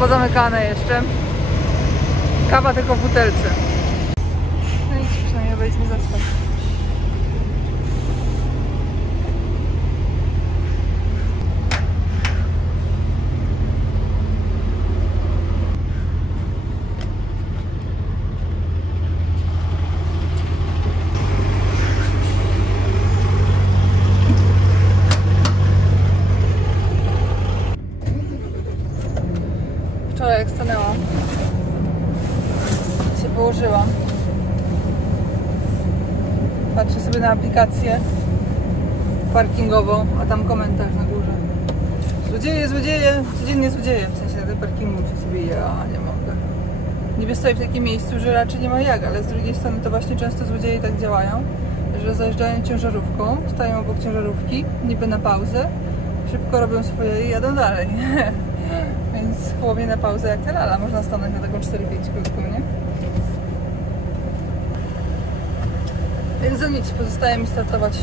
pozamykane jeszcze. Kawa tylko w butelce. No nic, przynajmniej wejść nie zaspać. Wczoraj jak stanęłam, się położyłam, patrzę sobie na aplikację parkingową, a tam komentarz na górze: złodzieje, złodzieje, codziennie złodzieje, w sensie na parkingu. Muszę sobie, ja nie mogę. Niby stoi w takim miejscu, że raczej nie ma jak, ale z drugiej strony to właśnie często złodzieje tak działają, że zajeżdżają ciężarówką, stają obok ciężarówki, niby na pauzę, szybko robią swoje i jadą dalej. Więc połowie na pauzę jak ta lala, można stanąć na taką 4-5 krótką, nie? Więc do nic, pozostaje mi startować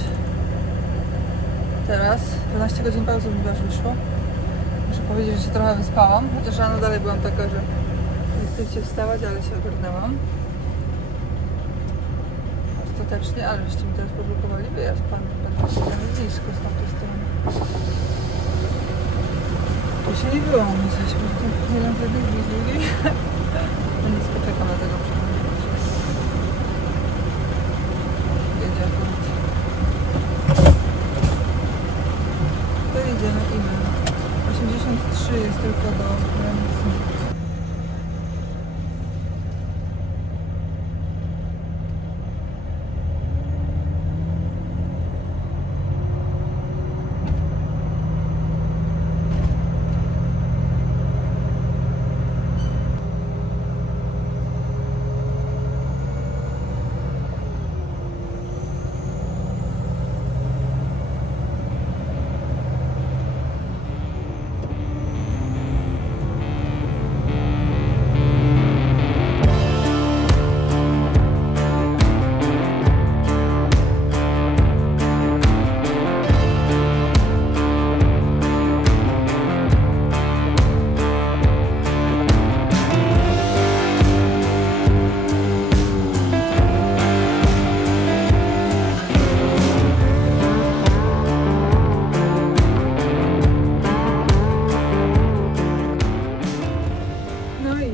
teraz. 12 godzin pauzy mi aż wyszło. Muszę powiedzieć, że się trochę wyspałam, chociaż rano dalej byłam taka, że nie chcecie wstawać, ale się ogarnęłam. Ostatecznie, ale żeście mi teraz poblokowali wyjazd, pan blisko z tamtej strony. To się nie było mi coś, bo to jeden z drugi. No nic, poczekam na tego przemówienia. Jedzie akurat. To jedziemy i my. 83 jest tylko do granicy.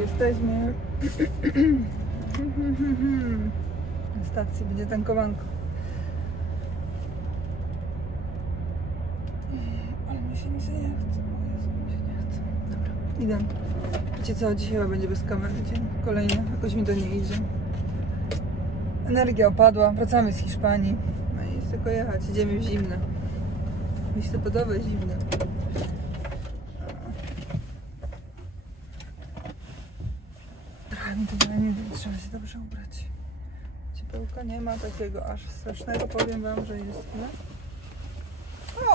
Jesteśmy na stacji, będzie tankowanko. Ale mi się nic nie chce. Jezu, mi się nie chce. Dobra, idę. Wiecie co, dzisiaj chyba będzie bez kamery dzień kolejny, jakoś mi to nie idzie. Energia opadła, wracamy z Hiszpanii. No i jest tylko jechać, idziemy w zimne. Listopadowe, zimne. Mi to nie wiem, trzeba się dobrze ubrać. Ciepełka nie ma takiego aż strasznego, powiem wam, że jest ile?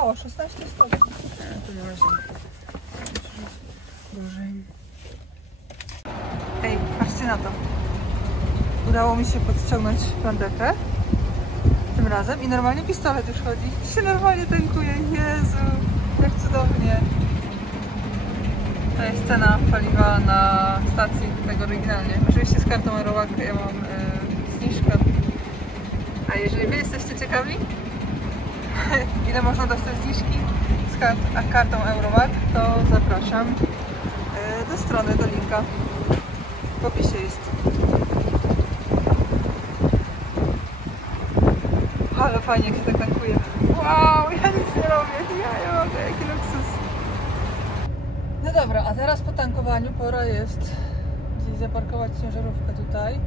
O, 16 stopni. To nie ma się. Gorzej. Ej, patrzcie na to. Udało mi się podciągnąć plandekę tym razem i normalnie pistolet już chodzi. Się normalnie tankuje. Jezu, jak cudownie. To jest cena paliwa na stacji tego oryginalnie. Oczywiście z kartą Eurowag ja mam zniżkę. A jeżeli wy jesteście ciekawi, ile można dostać zniżki z kartą Eurowag, to zapraszam do strony, do linka. W opisie jest. Ale fajnie jak się tak tankuje. Wow, ja nic nie robię. Ja nie mogę, jaki luksus. No dobra, a teraz po tankowaniu pora jest gdzieś zaparkować ciężarówkę tutaj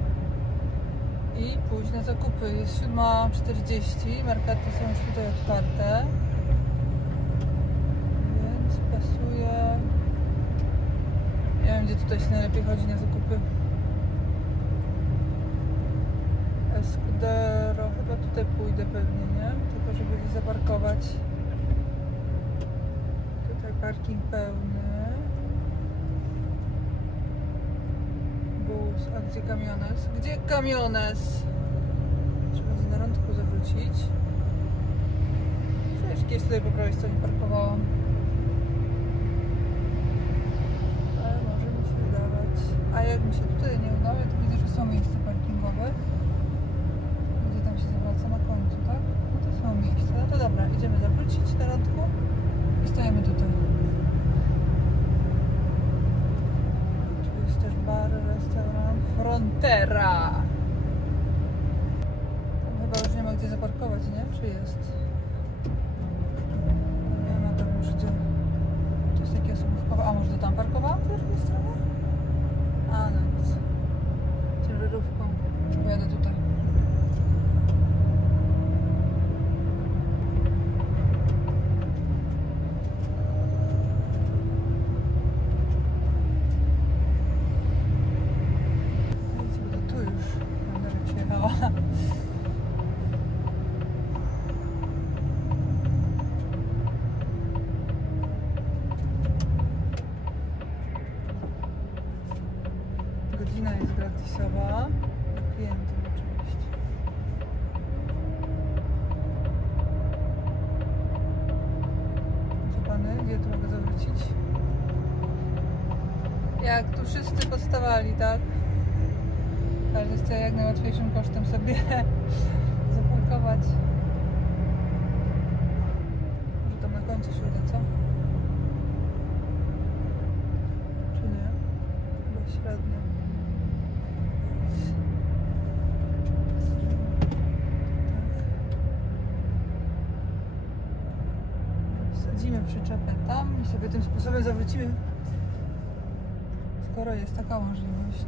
i pójść na zakupy. Jest 7:40, markety są już tutaj otwarte, więc pasuje. Nie wiem, gdzie tutaj się najlepiej chodzi na zakupy. Escudero, chyba tutaj pójdę pewnie, nie? Tylko żeby gdzieś zaparkować. Tutaj parking pełny. Bus, a gdzie kamiones? Gdzie kamiones? Trzeba gdzieś na rądku zawrócić. Zresztą jest tutaj po prawej stronie parkowałam. Ale może A jak mi się tutaj nie udało, to widzę, że są miejsca parkingowe. Gdzie tam się zawraca na końcu, tak? No to są miejsca. No to dobra, idziemy zawrócić na randku i stajemy tutaj. Tu jest też bar, restaurant Frontera. Tam chyba już nie ma gdzie zaparkować, nie? Czy jest? Nie ma tam już gdzie. To jest takie osobówkowe. A może to tam parkowałam z drugiej strony? A no nic. Ciężarówką. Pojadę tutaj. Tu już będę przyjechała. Godzina jest gratisowa. Dla klientów oczywiście. Co pany? Gdzie tu mogę zawrócić? Jak tu wszyscy podstawali, tak? Każdy chce jak najłatwiejszym kosztem sobie zaparkować. Może tam na końcu się uda, co? Czy nie? Chyba średnio. Wsadzimy przyczepę tam i sobie tym sposobem zawrócimy, skoro jest taka możliwość.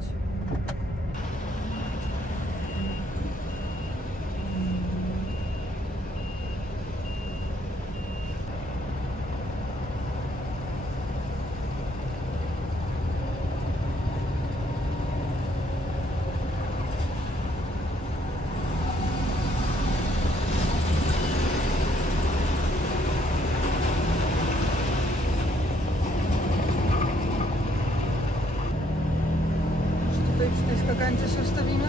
Przy tej skakance się ustawimy.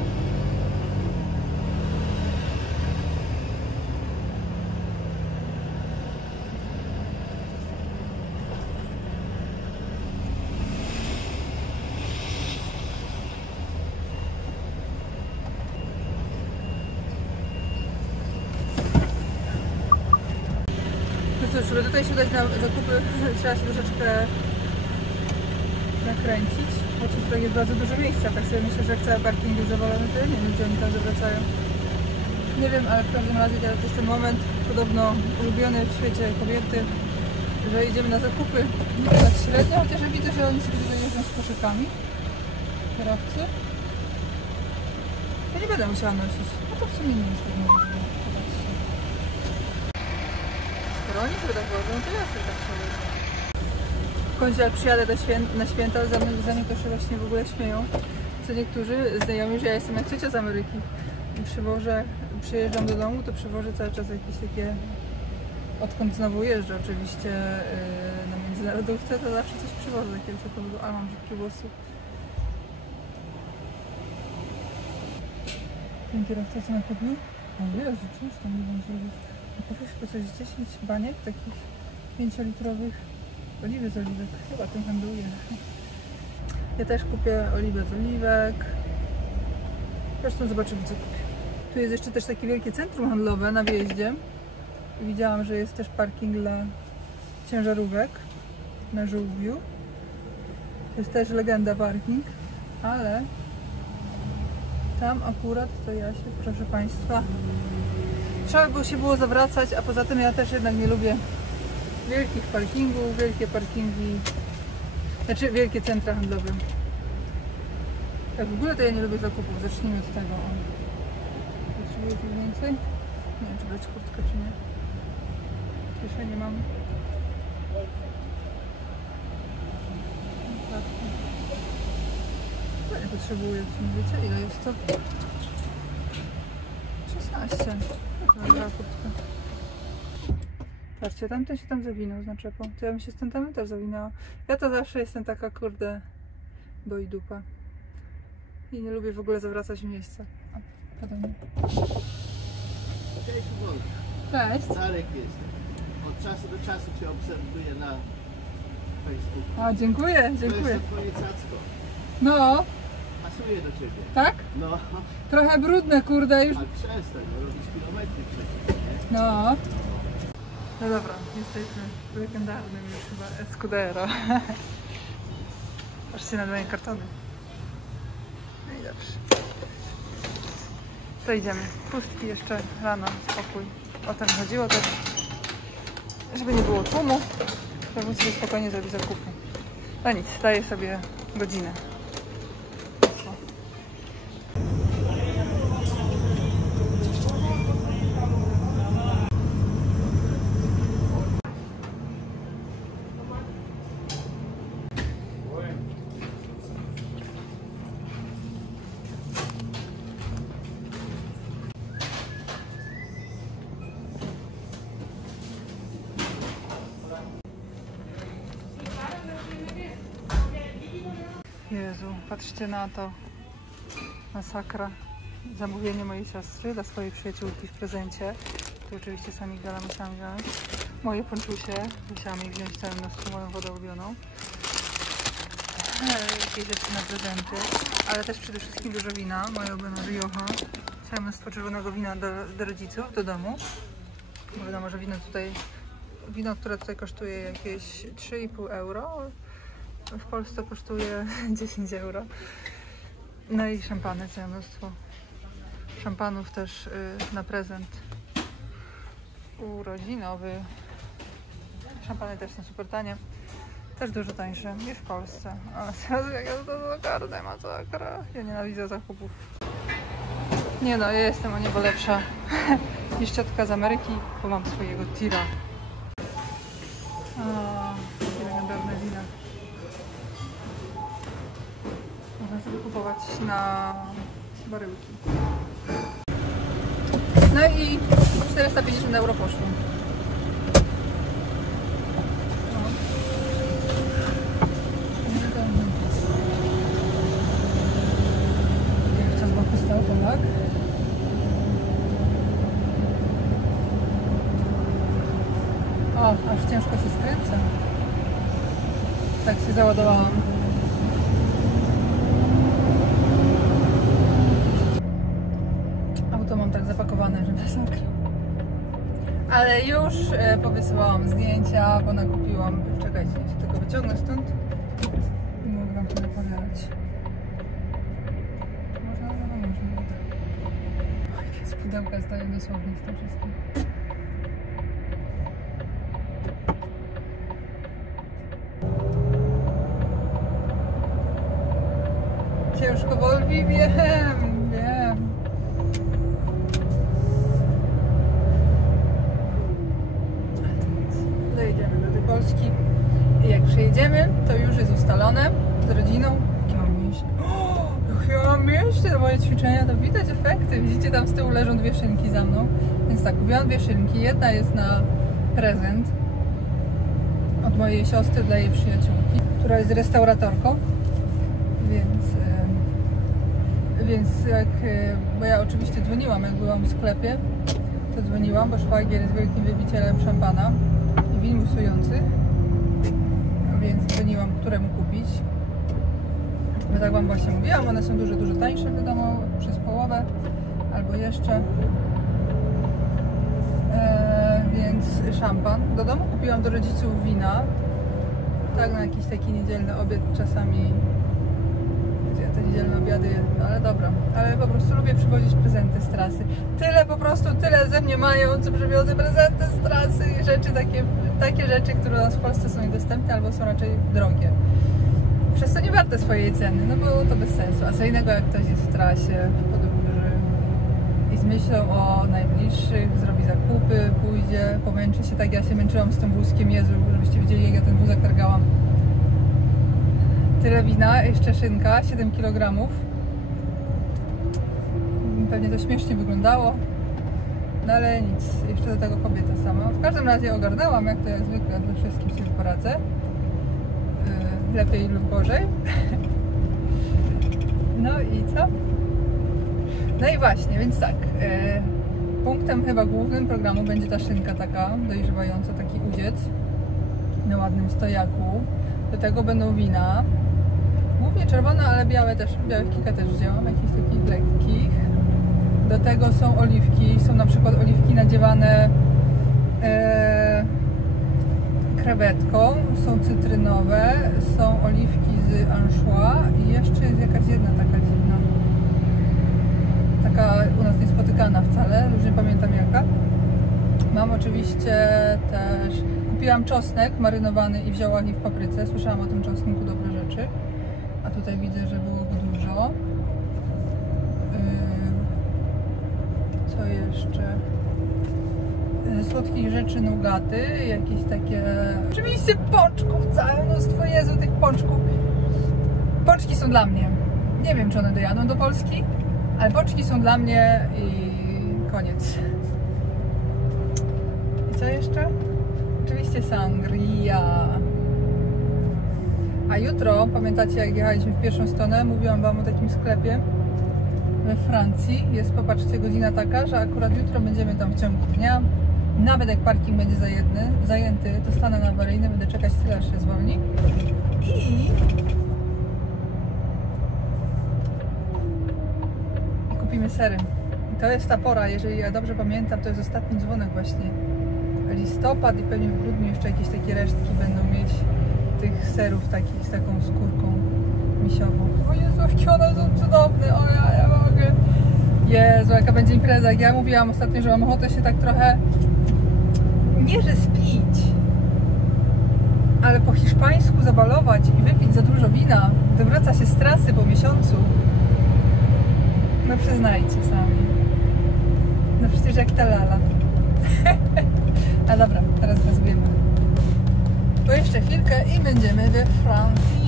No cóż, żeby tutaj się udać na zakupy, trzeba się troszeczkę nakręcić. Chociaż tutaj jest bardzo dużo miejsca, tak sobie myślę, że jak cały parking jest zawalony, to ja nie wiem, gdzie oni tam zawracają. Nie wiem, ale w każdym razie teraz jest ten moment, podobno ulubiony w świecie kobiety, że idziemy na zakupy. Nie tak średnio, chociaż ja widzę, że oni sobie tutaj jeżdżą z koszykami. Kierowcy. Ja nie będę musiała nosić. No to w sumie nie jest tak możliwe. Zobaczcie. Skoro oni sobie tak wożą, to ja sobie tak sobie. W końcu jak przyjadę na święta, za mnie to się właśnie w ogóle śmieją. Co niektórzy znajomi, że ja jestem jak ciocia z Ameryki. Przyjeżdżam do domu, to przywożę cały czas jakieś takie... Odkąd znowu jeżdżę oczywiście na międzynarodówce, to zawsze coś przywożę takiego całkowego. Ale mam brzydkie włosy. Ten kierowca co nakupił? O Jezu, co już tam nie wiem zrobić? Nakupił chyba coś 10 baniek takich 5-litrowych. Oliwy z oliwek, chyba tym handluję. Ja też kupię oliwę z oliwek. Zresztą zobaczymy, co kupię. Tu jest jeszcze też takie wielkie centrum handlowe na wjeździe. Widziałam, że jest też parking dla ciężarówek na Żółwiu. To jest też legenda parking, ale tam akurat to ja się, proszę Państwa, trzeba by się było zawracać, a poza tym ja też jednak nie lubię wielkich parkingów, wielkie parkingi, znaczy wielkie centra handlowe. Tak w ogóle to ja nie lubię zakupów, zacznijmy od tego. Potrzebuję coś więcej? Nie wiem, czy brać kurtkę, czy nie. Kieszenie mam. To nie potrzebuję, w sumie wiecie, ile jest to? 16. To mam kurtkę. Patrzcie, tamten się tam zawinął z naczepą. To ja bym się z tym też zawinęła. Ja to zawsze jestem taka, kurde, bo i dupa. I nie lubię w ogóle zawracać miejsca. Podobnie. Cześć Wolka. Cześć. Czarek jestem. Od czasu do czasu Cię obserwuję na Facebooku. A, dziękuję, dziękuję. To jest twoje cacko. No, Pasuje do ciebie. tak? No, Trochę brudne, kurde, już. ale przestań, no, robisz kilometry przecież, nie? No. No dobra, jesteśmy w legendarnym już chyba Escudero. Patrzcie na moje kartony. No i dobrze. To idziemy. Pustki jeszcze rano, spokój. O tym chodziło też, żeby nie było tłumu, żeby móc sobie spokojnie zrobić zakupy. No nic, daję sobie godzinę. Jezu, patrzcie na to. Masakra. Zamówienie mojej siostry dla swojej przyjaciółki w prezencie. Tu oczywiście sami gala musiałam wziąć. Moje ponczusie. Musiałam jej wziąć całe mnóstwo, moją wodę ulubioną. Jakieś rzeczy na prezenty. Ale też przede wszystkim dużo wina. Moja ulubiona Rioja. Całe mnóstwo czerwonego wina do rodziców, do domu. Bo wiadomo, że wino, które tutaj kosztuje jakieś 3,5 euro. W Polsce kosztuje 10 euro. No i szampany, całe mnóstwo szampanów też na prezent urodzinowy. Szampany też są super tanie. Też dużo tańsze niż w Polsce. Ale teraz jak ja to zagarnę, masakra. Ja nienawidzę zakupów. Nie no, ja jestem o niebo lepsza niż ciotka z Ameryki, bo mam swojego tira. Takie legendarne wina. Można sobie kupować na baryłki. No i 450 euro poszło. Co z boku stał, tak? O, aż ciężko się skręca. Tak się załadowałam. Auto mam tak zapakowane, że masakra. Ale już powysyłałam zdjęcia, bo nakupiłam. Czekajcie, ja tylko wyciągnę stąd i mogę wam to zapowiadać. Można, ale no można. Oj, z pudełka zdaję dosłownie z tym wszystkim. Ciężko Wolwi, wiem. Dojedziemy do tej Polski i jak przyjedziemy, to już jest ustalone z rodziną. Jakie mam mięśnie? O, jakie mam mięśnie na moje ćwiczenia, to widać efekty. Widzicie, tam z tyłu leżą dwie szynki za mną. Więc tak, kupiłam dwie szynki. Jedna jest na prezent od mojej siostry dla jej przyjaciółki, która jest restauratorką. Więc jak, bo ja oczywiście dzwoniłam, jak byłam w sklepie, to dzwoniłam, bo szwagier jest wielkim wybicielem szampana i win musujących, więc dzwoniłam, któremu kupić. Bo tak wam właśnie mówiłam, one są dużo tańsze, wiadomo, przez połowę albo jeszcze. Więc szampan. Do domu kupiłam do rodziców wina, tak na jakiś taki niedzielny obiad czasami. Te niedzielne obiady, no ale dobra, ale po prostu lubię przywozić prezenty z trasy. Tyle ze mnie mają, co przywiozę prezenty z trasy i rzeczy takie rzeczy, które u nas w Polsce są niedostępne albo są raczej drogie. Przez to nie warte swojej ceny, no bo to bez sensu. A co innego jak ktoś jest w trasie, w podróży i z myślą o najbliższych, zrobi zakupy, pójdzie, pomęczy się tak ja się męczyłam z tym wózkiem, Jezu, żebyście widzieli jak ja ten wózek targałam. Tyle wina, jeszcze szynka, 7 kg. Pewnie to śmiesznie wyglądało, no ale nic, jeszcze do tego kobieta sama. W każdym razie ogarnęłam, jak to jak zwykle, ze wszystkim sobie poradzę. Lepiej lub gorzej. No i co? No i właśnie, więc tak, punktem chyba głównym programu będzie ta szynka taka, dojrzewająca, taki udziec na ładnym stojaku. Do tego będą wina. Głównie czerwone, ale białe też, białych kilka też wzięłam, jakichś takich lekkich. Do tego są oliwki, są na przykład oliwki nadziewane krewetką, są cytrynowe, są oliwki z anchois i jeszcze jest jakaś jedna taka dziwna. Taka u nas niespotykana wcale, już nie pamiętam jaka. Mam oczywiście też, kupiłam czosnek marynowany i w ziołach i w papryce. Słyszałam o tym czosnku dobre rzeczy, a tutaj widzę, że było go dużo. Co jeszcze? Ze słodkich rzeczy nougaty, jakieś takie... Oczywiście pączków, całe mnóstwo, Jezu, tych pączków. Pączki są dla mnie. Nie wiem, czy one dojadą do Polski, ale pączki są dla mnie i koniec. I co jeszcze? Oczywiście sangria. A jutro, pamiętacie jak jechaliśmy w pierwszą stronę, mówiłam wam o takim sklepie we Francji. Jest, popatrzcie, godzina taka, że akurat jutro będziemy tam w ciągu dnia. Nawet jak parking będzie zajęty, to stanę na awaryjny, będę czekać tyle, aż się zwolni. I kupimy sery. I to jest ta pora, jeżeli ja dobrze pamiętam, to jest ostatni dzwonek właśnie. Listopad i pewnie w grudniu jeszcze jakieś takie resztki będą mieć tych serów takich z taką skórką misiową. O Jezu, jakie one są cudowne, o ja mogę. Jezu, jaka będzie impreza. Jak ja mówiłam ostatnio, że mam ochotę się tak trochę, nie że spić, ale po hiszpańsku zabalować i wypić za dużo wina, gdy wraca się z trasy po miesiącu. No przyznajcie sami. No przecież jak ta lala. A dobra, teraz rozwiemy. Bo jeszcze chwilkę i będziemy we Francji.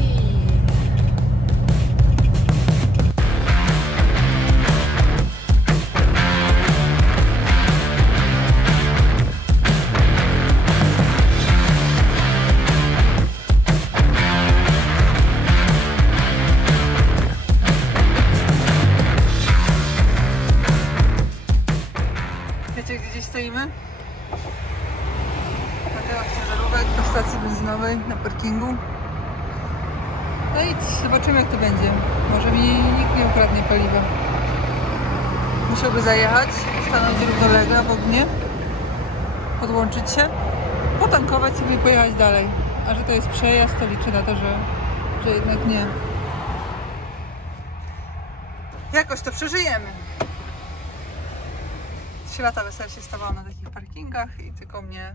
Wiecie, gdzie stoimy? Ciężarówek do stacji benzynowej na parkingu. No i zobaczymy, jak to będzie. Może mi nikt nie ukradnie paliwa. Musiałby zajechać, stanąć równolegle obok mnie, podłączyć się, potankować sobie i pojechać dalej. A że to jest przejazd, to liczę na to, że jednak nie. Jakoś to przeżyjemy. 3 lata wesel się stawało na takich parkingach i tylko mnie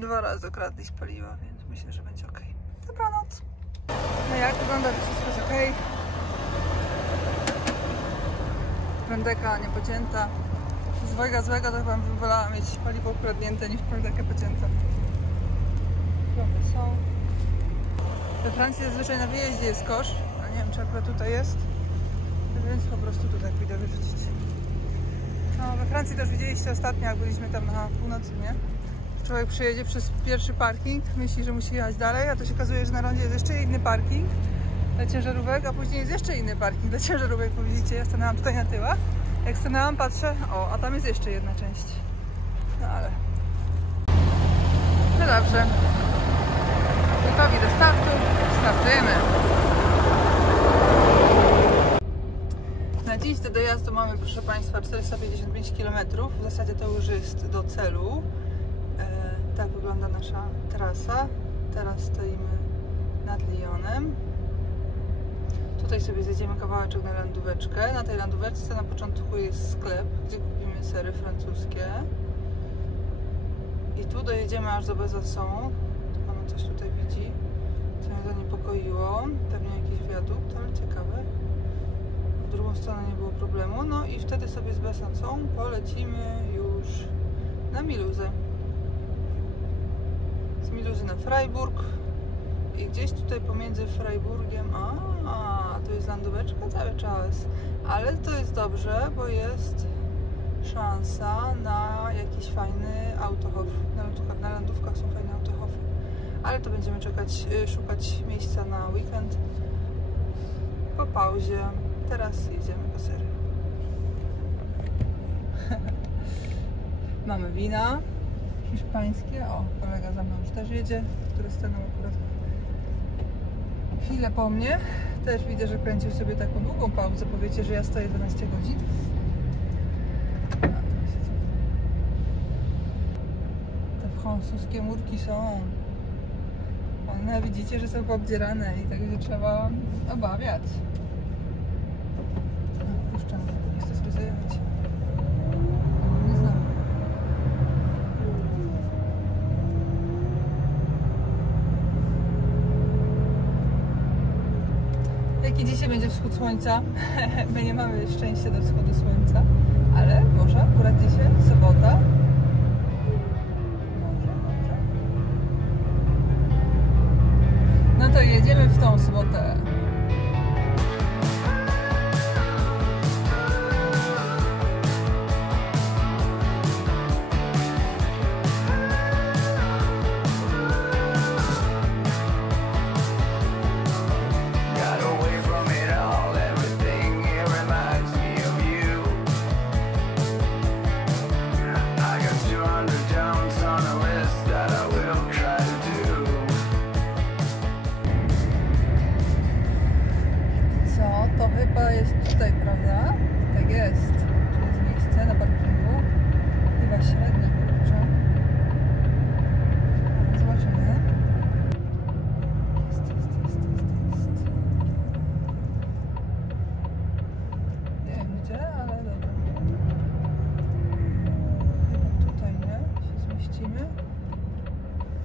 2 razy okradli z paliwa, więc myślę, że będzie ok. Dobranoc. No jak wygląda, że wszystko jest ok. Prądeka nie pocięta. Z dwojga złego to chyba bym wolała mieć paliwo ukradnięte niż prądekę pociętą. Plomby są. We Francji zazwyczaj na wyjeździe jest kosz, a nie wiem, czy akurat tutaj jest, więc po prostu tutaj pójdę wyrzucić. No, we Francji też widzieliście ostatnio, jak byliśmy tam na północy, nie? Człowiek przyjedzie przez pierwszy parking, myśli, że musi jechać dalej, a to się okazuje, że na rondzie jest jeszcze inny parking dla ciężarówek, a później jest jeszcze inny parking dla ciężarówek, bo widzicie, ja stanęłam tutaj na tyłach. Jak stanęłam, patrzę, o, a tam jest jeszcze jedna część. No ale... No dobrze. Gotowi do startu. Startujemy. Na dziś do dojazdu mamy, proszę Państwa, 455 km. W zasadzie to już jest do celu. Tak wygląda nasza trasa. Teraz stoimy nad Lyonem. Tutaj sobie zjedziemy kawałeczek na lądóweczkę. Na tej lądóweczce na początku jest sklep, gdzie kupimy sery francuskie. I tu dojedziemy aż do Besançonu. Pan coś tutaj widzi, co mnie zaniepokoiło. Pewnie jakiś wiadukt, ale ciekawe. W drugą stronę nie było problemu. No i wtedy sobie z Besançonu polecimy już na Mulhouse. Z Mulhouse na Freiburg. I gdzieś tutaj pomiędzy Freiburgiem a tu jest lądóweczka cały czas. Ale to jest dobrze, bo jest szansa na jakiś fajny autohof. Na lądówkach są fajne autohofy. Ale to będziemy czekać, szukać miejsca na weekend. Po pauzie. Teraz jedziemy po sery. Mamy wina hiszpańskie. O, kolega za mną już też jedzie, który stanął akurat Chwilę po mnie. Też widzę, że kręcił sobie taką długą pauzę. Powiecie, że ja stoję 12 godzin. Te francuskie murki są. One widzicie, że są poobdzierane i tego się trzeba obawiać. Puszczam, nie chcę sobie zajechać. Nie znam. Jaki dzisiaj będzie wschód słońca? My nie mamy szczęścia do wschodu słońca, ale może akurat dzisiaj, sobota. Może. No to jedziemy w tą sobotę. Chyba jest tutaj, prawda? Tak jest. Tu jest miejsce na parkingu. Chyba średnio, kurczę. Zobaczymy. Jest. Nie wiem gdzie, ale dobra. Chyba tutaj, nie? Się zmieścimy.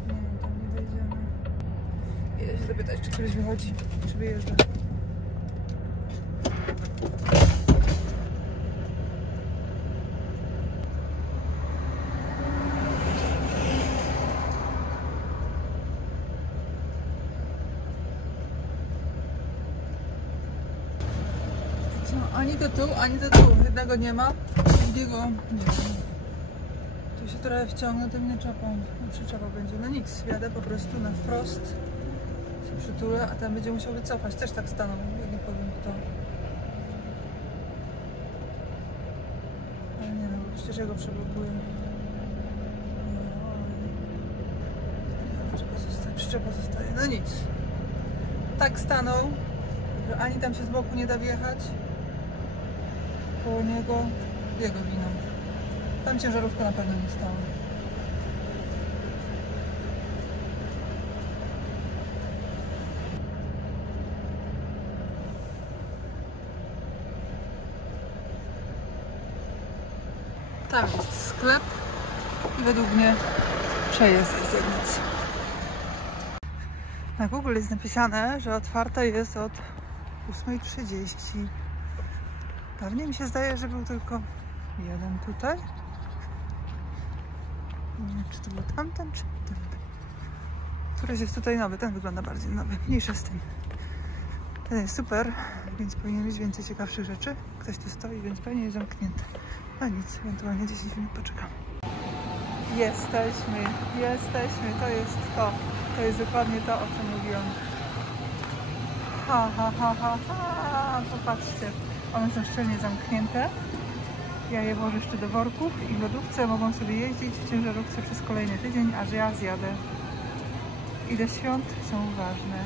Nie, tam nie wejdziemy. Idę się zapytać, czy któryś wychodzi, czy wyjeżdża. Ani to tu, ani to tu. Jednego nie ma, drugiego nie ma. Tu się trochę wciągnę tym nieczepą. Przyczepa będzie. No nic, jadę po prostu na wprost. Się przytulę, a ten będzie musiał wycofać. Też tak stanął, jak nie powiem kto. Ale nie no, przecież ja go przeblokuję. Przyczepa zostaje. No nic. Tak stanął, że ani tam się z boku nie da wjechać. Koło niego jego winą. Tam ciężarówka na pewno nie stała. Tam jest sklep i według mnie przejazd jest jednicy. Na Google jest napisane, że otwarte jest od 8:30. Pewnie mi się zdaje, że był tylko jeden tutaj. Nie wiem, czy to był tamten, czy ten. Któryś jest tutaj nowy, ten wygląda bardziej nowy. Mniejsza z tym. Ten jest super, więc powinien mieć więcej ciekawszych rzeczy. Ktoś tu stoi, więc pewnie jest zamknięty. No nic, ewentualnie 10 minut poczekam. Jesteśmy. To jest to. To jest dokładnie to, o czym mówiłam. Popatrzcie. One są szczelnie zamknięte. Ja je włożę jeszcze do worków i w lodówce mogą sobie jeździć w ciężarówce przez kolejny tydzień, aż ja zjadę. I do świąt są ważne.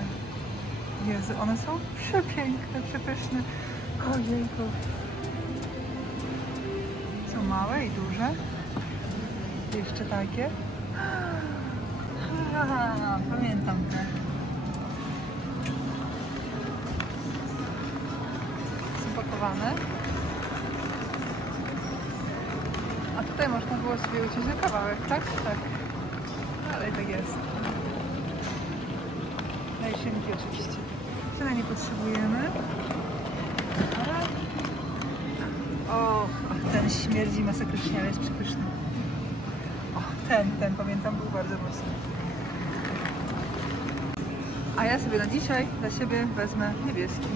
Jezu, one są przepiękne, przepyszne. Ojejku. Są małe i duże. Jeszcze takie. Pamiętam te. Są pakowane. A tutaj można było sobie uciąć na kawałek, tak? Tak. Ale tak jest. Najszynki oczywiście. Tyle nie potrzebujemy. O, ten śmierdzi masakrycznie, ale jest przepyszny. O, ten pamiętam, był bardzo mocny. A ja sobie na dzisiaj dla siebie wezmę niebieski.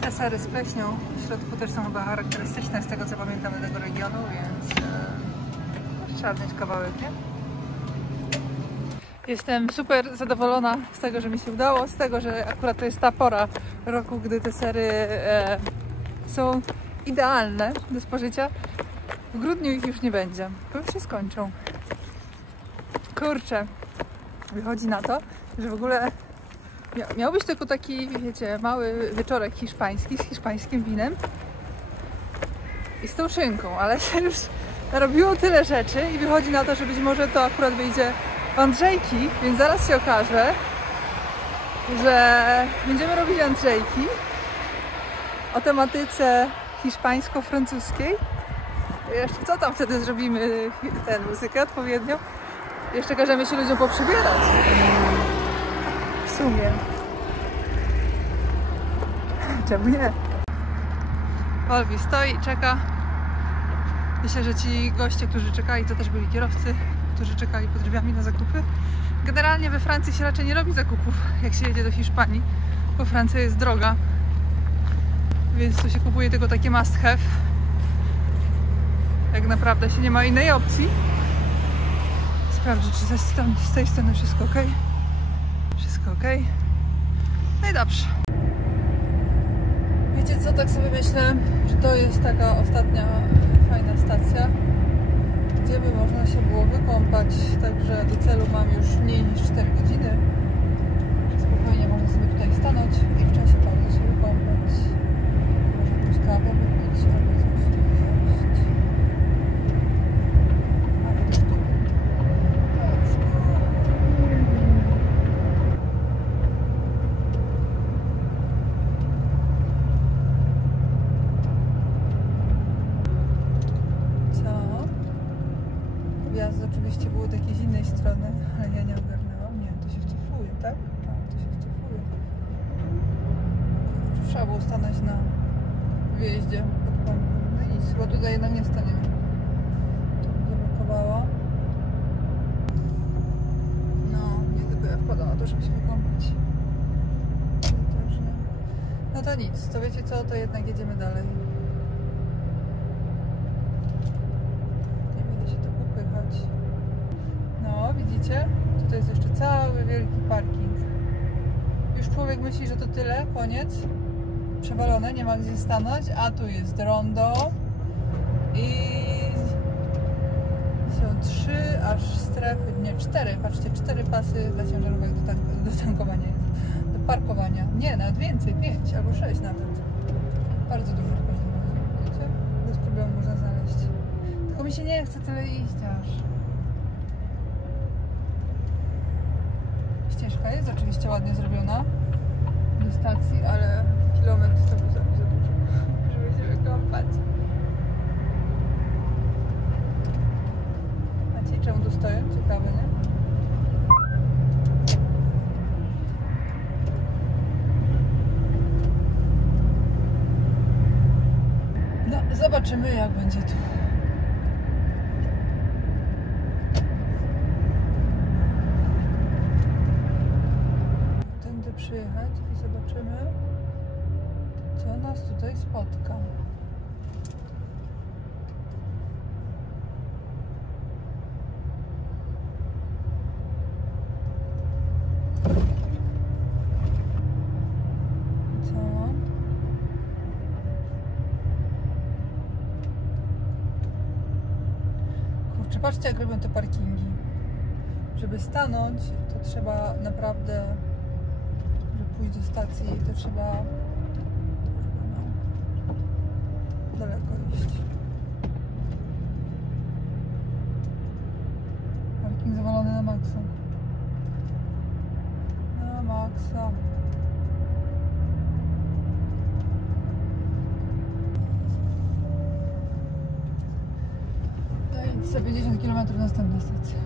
Te sery z pleśnią w środku też są chyba charakterystyczne z tego, co pamiętamy tego regionu, więc trzeba wziąć kawałek, nie? Jestem super zadowolona z tego, że mi się udało, z tego, że akurat to jest ta pora roku, gdy te sery są idealne do spożycia. W grudniu ich już nie będzie, bo już się skończą. Kurczę, wychodzi na to, że w ogóle miał być tylko taki, wiecie, mały wieczorek hiszpański z hiszpańskim winem i z tą szynką, ale się już narobiło tyle rzeczy i wychodzi na to, że być może to akurat wyjdzie w Andrzejki, więc zaraz się okaże, że będziemy robić Andrzejki o tematyce hiszpańsko-francuskiej. Jeszcze co tam wtedy zrobimy, tę muzykę odpowiednią? Jeszcze każemy się ludziom poprzybierać. W sumie. Czemu nie? Olwi stoi i czeka. Myślę, że ci goście, którzy czekali, to też byli kierowcy, którzy czekali pod drzwiami na zakupy. Generalnie we Francji się raczej nie robi zakupów, jak się jedzie do Hiszpanii, bo Francja jest droga. Więc tu się kupuje tylko takie must have. Jak naprawdę się nie ma innej opcji. Sprawdzę, czy z tej strony wszystko ok. Wszystko ok. No i dobrze. Wiecie co, tak sobie myślę, że to jest taka ostatnia fajna stacja, gdzie by można się było wykąpać. Także do celu mam już mniej niż 4 godziny. Spokojnie można sobie tutaj stanąć i w czasie pauzy się wykąpać. Może jakąś kawę wypić albo coś jeść. Ale też tu. Wjazd oczywiście był od jakiejś innej strony, ale ja nie ogarnęłam. Nie, to się wcofuje, tak? Tak, to się wcofuje. Trzeba było stanąć na wyjeździe pod pompą. No i nic, chyba tutaj jednak nie staniemy. To mnie zablokowała. No, nie tylko ja wpadłam na to, żeby się wykąpać. To też nie. No to nic, to wiecie co, to jednak jedziemy dalej. No, widzicie? Tutaj jest jeszcze cały wielki parking. Już człowiek myśli, że to tyle, koniec. Przewalone, nie ma gdzie stanąć, a tu jest rondo i są 3 aż strefy, nie 4, patrzcie, 4 pasy dla ciężarówek do tankowania, do parkowania. Nie, nawet więcej, 5 albo 6 nawet. Bardzo dużo w każdym razie, wiecie? Bez problemu można znaleźć. Tylko mi się nie chce tyle iść aż. Ścieżka jest oczywiście ładnie zrobiona do stacji, ale kilometr to był za dużo, żeby się wykąpać. A ci czemu tu stoją? Ciekawe, nie? No, zobaczymy jak będzie tu. Przyjechać i zobaczymy, co nas tutaj spotka. Co? Kurczę, patrzcie jak robią te parkingi. Żeby stanąć, to trzeba naprawdę pójść do stacji, to trzeba daleko iść. Parking zawalony na maksa. Na maksa. No i za 50 km następna stacja.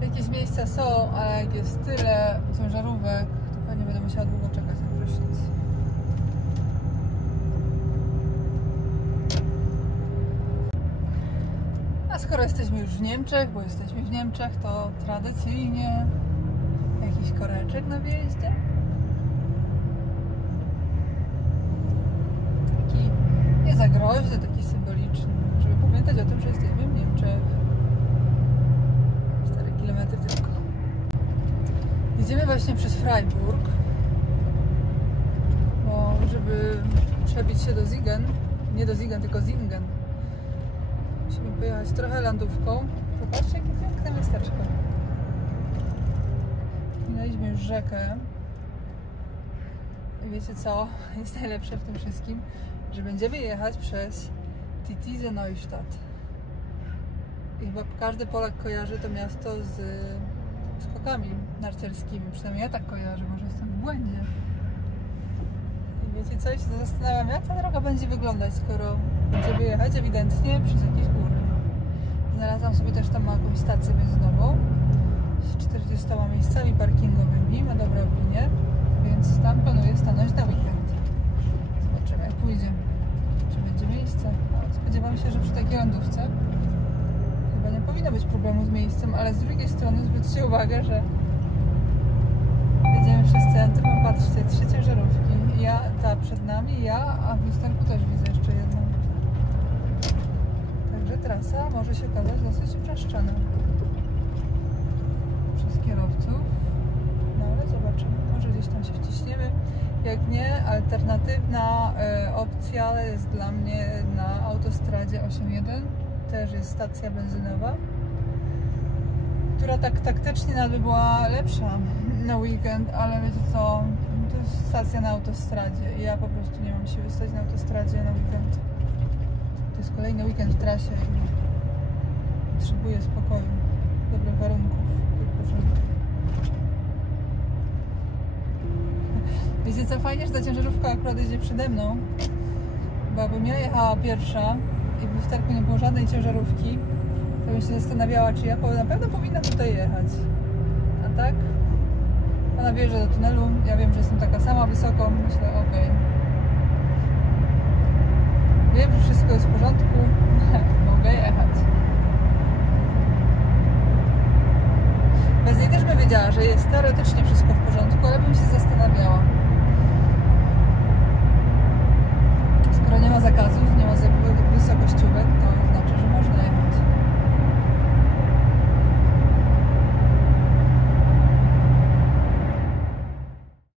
Jakieś miejsca są, ale jak jest tyle ciężarówek, to pewnie będę musiała długo czekać na prysznic. A skoro jesteśmy już w Niemczech, bo jesteśmy w Niemczech, to tradycyjnie jakiś koreczek na wjeździe. Taki nie za groźny, taki symboliczny, żeby pamiętać o tym, że jesteśmy w Niemczech. 4 km tylko. Jedziemy właśnie przez Freiburg, bo żeby przebić się do Siegen, nie do Siegen, tylko Singen, Musimy pojechać trochę landówką. Zobaczcie, jakie piękne miasteczko. Minęliśmy już rzekę. I wiecie co jest najlepsze w tym wszystkim? Że będziemy jechać przez Titisee Neustadt. I chyba każdy Polak kojarzy to miasto z skokami narciarskimi. Przynajmniej ja tak kojarzę, może jestem w błędzie. I wiecie co? Ja się zastanawiam, jak ta droga będzie wyglądać, skoro będziemy jechać ewidentnie przez jakieś góry. Znalazłam sobie też tam jakąś stację benzynową z 40 miejscami parkingowymi, ma dobre opinie, więc tam planuję stanąć na weekend. Zobaczymy, jak pójdzie. Czy będzie miejsce? No, spodziewam się, że przy takiej lądówce chyba nie powinno być problemu z miejscem, ale z drugiej strony zwróćcie uwagę, że jedziemy przez centrum, patrzcie, 3 ciężarówki. Ta przed nami, a w lusterku też widzę jeszcze jedną. Także trasa może się okazać dosyć upraszczona przez kierowców. No ale zobaczymy, może gdzieś tam się wciśniemy. Jak nie, alternatywna opcja jest dla mnie na autostradzie 8.1. Też jest stacja benzynowa, która tak taktycznie nawet by była lepsza na weekend, ale wiecie co, to jest stacja na autostradzie i ja po prostu nie mam siły stać na autostradzie na weekend. To jest kolejny weekend w trasie i potrzebuję spokoju, dobrych warunków, wypoczynku. Wiecie co, fajnie, że ta ciężarówka akurat jedzie przede mną, bo jakbym ja jechała pierwsza i w lusterku nie było żadnej ciężarówki, to bym się zastanawiała, czy ja na pewno powinna tutaj jechać. A tak? Ona wjeżdża do tunelu, ja wiem, że jestem taka sama wysoko, myślę, okej. Wiem, że wszystko jest w porządku, mogę jechać. Bez niej też bym wiedziała, że jest teoretycznie wszystko